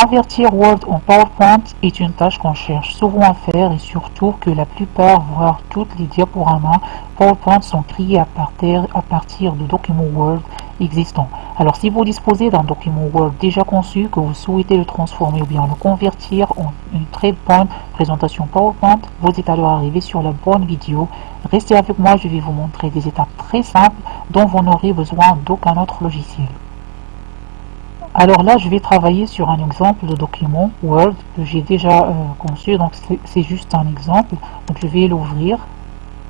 Convertir Word en PowerPoint est une tâche qu'on cherche souvent à faire et surtout que la plupart, voire toutes les diaporamas PowerPoint sont créés à partir de documents Word existants. Alors si vous disposez d'un document Word déjà conçu, que vous souhaitez le transformer ou bien le convertir en une très bonne présentation PowerPoint, vous êtes alors arrivé sur la bonne vidéo. Restez avec moi, je vais vous montrer des étapes très simples dont vous n'aurez besoin d'aucun autre logiciel. Alors là, je vais travailler sur un exemple de document Word que j'ai déjà conçu, donc c'est juste un exemple. Donc je vais l'ouvrir.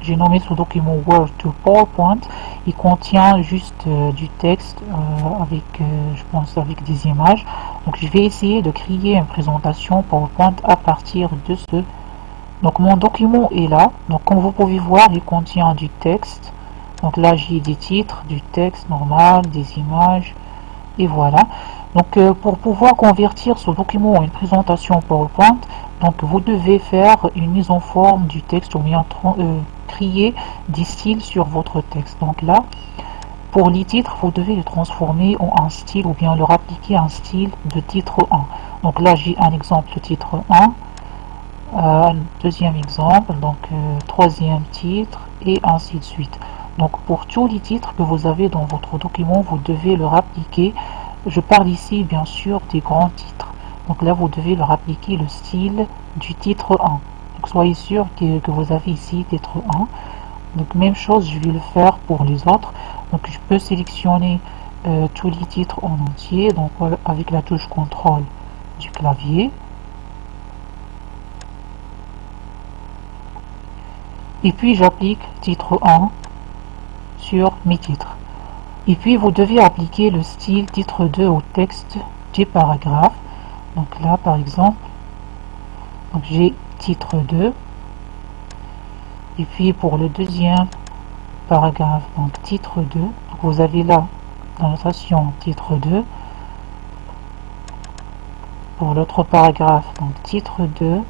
J'ai nommé ce document Word to PowerPoint. Il contient juste du texte avec, je pense, avec des images. Donc je vais essayer de créer une présentation PowerPoint à partir de ce. Donc mon document est là. Donc comme vous pouvez voir, il contient du texte. Donc là, j'ai des titres, du texte normal, des images. Et voilà. Donc pour pouvoir convertir ce document en une présentation PowerPoint, donc vous devez faire une mise en forme du texte ou bien créer des styles sur votre texte. Donc là, pour les titres, vous devez le transformer en un style ou bien leur appliquer un style de titre 1. Donc là, j'ai un exemple titre 1, un deuxième exemple, donc troisième titre et ainsi de suite. Donc pour tous les titres que vous avez dans votre document, vous devez leur appliquer. Je parle ici bien sûr des grands titres. Donc là, vous devez leur appliquer le style du titre 1. Donc soyez sûr que vous avez ici titre 1. Donc même chose, je vais le faire pour les autres. Donc je peux sélectionner tous les titres en entier. Donc avec la touche contrôle du clavier. Et puis j'applique titre 1 sur mes titres. Et puis vous devez appliquer le style titre 2 au texte du paragraphe. Donc là par exemple, j'ai titre 2. Et puis pour le deuxième paragraphe, donc titre 2. Donc vous avez là la notation titre 2. Pour l'autre paragraphe, donc titre 2.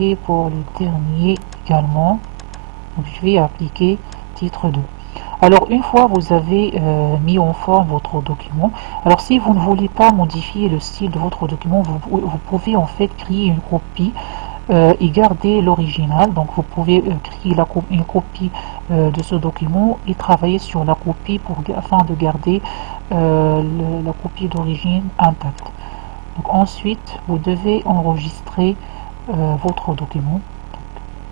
Et pour le dernier également, donc je vais appliquer titre 2. Alors une fois vous avez mis en forme votre document, alors si vous ne voulez pas modifier le style de votre document, vous pouvez en fait créer une copie et garder l'original. Donc vous pouvez créer une copie de ce document et travailler sur la copie afin de garder la copie d'origine intacte. Donc ensuite vous devez enregistrer votre document,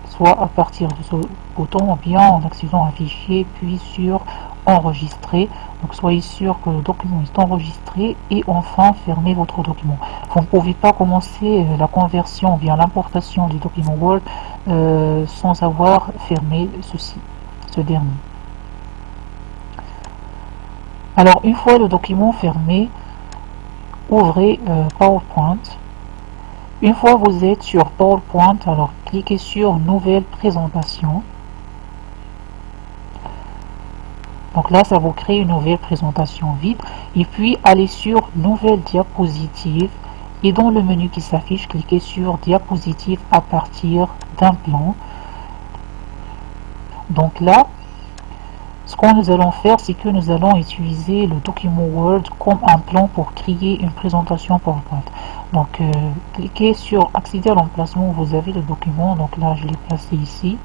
soit à partir de ce bouton ou bien en accédant à un fichier puis sur enregistrer. Donc soyez sûr que le document est enregistré et enfin fermez votre document. Vous ne pouvez pas commencer la conversion ou bien l'importation du document Word sans avoir fermé ce dernier. Alors une fois le document fermé, ouvrez PowerPoint. Une fois vous êtes sur PowerPoint, alors cliquez sur Nouvelle présentation. Donc là, ça vous crée une nouvelle présentation vide. Et puis, allez sur Nouvelle diapositive. Et dans le menu qui s'affiche, cliquez sur Diapositive à partir d'un plan. Donc là, ce que nous allons faire, c'est que nous allons utiliser le document Word comme un plan pour créer une présentation PowerPoint. Donc, cliquez sur Accéder à l'emplacement où vous avez le document. Donc là, je l'ai placé ici.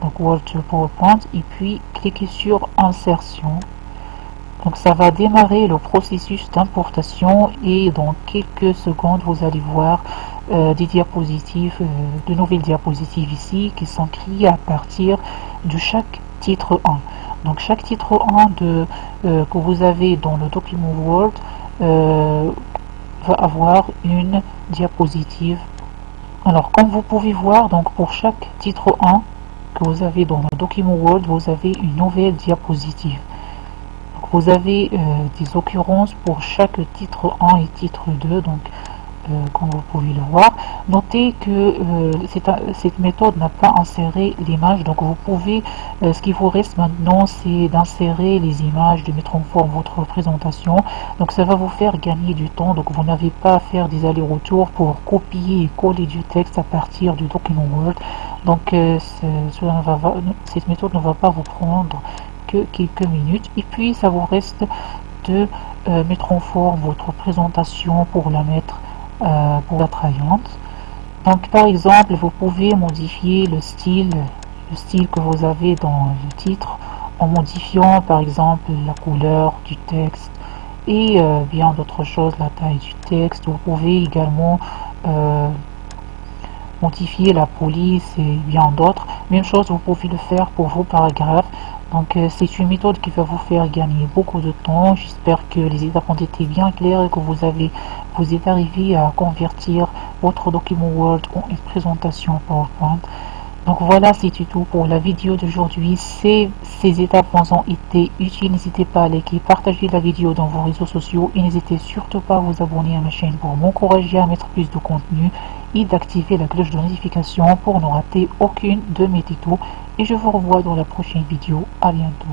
Donc Word to PowerPoint. Et puis, cliquez sur Insertion. Donc ça va démarrer le processus d'importation et dans quelques secondes, vous allez voir des diapositives, de nouvelles diapositives ici qui sont créées à partir de chaque titre 1. Donc chaque titre 1 que vous avez dans le document Word va avoir une diapositive. Alors comme vous pouvez voir, donc pour chaque titre 1 que vous avez dans le document Word, vous avez une nouvelle diapositive. Donc, vous avez des occurrences pour chaque titre 1 et titre 2, donc comme vous pouvez le voir. Notez que cette méthode n'a pas inséré l'image, donc vous pouvez, ce qui vous reste maintenant, c'est d'insérer les images, de mettre en forme votre présentation. Donc ça va vous faire gagner du temps, donc vous n'avez pas à faire des allers-retours pour copier et coller du texte à partir du document Word. Donc cette méthode ne va pas vous prendre que quelques minutes. Et puis ça vous reste de mettre en forme votre présentation pour la mettre pour attrayante. Donc par exemple, vous pouvez modifier le style que vous avez dans le titre en modifiant par exemple la couleur du texte et bien d'autres choses, la taille du texte. Vous pouvez également euh, modifier la police et bien d'autres. Même chose, vous pouvez le faire pour vos paragraphes. Donc c'est une méthode qui va vous faire gagner beaucoup de temps. J'espère que les étapes ont été bien claires et que vous êtes arrivé à convertir votre document Word en une présentation PowerPoint. Donc voilà, c'est tout pour la vidéo d'aujourd'hui. Ces étapes vous ont été utiles, n'hésitez pas à liker, partager la vidéo dans vos réseaux sociaux et n'hésitez surtout pas à vous abonner à ma chaîne pour m'encourager à mettre plus de contenu et d'activer la cloche de notification pour ne rater aucune de mes tutos. Et je vous revois dans la prochaine vidéo. À bientôt.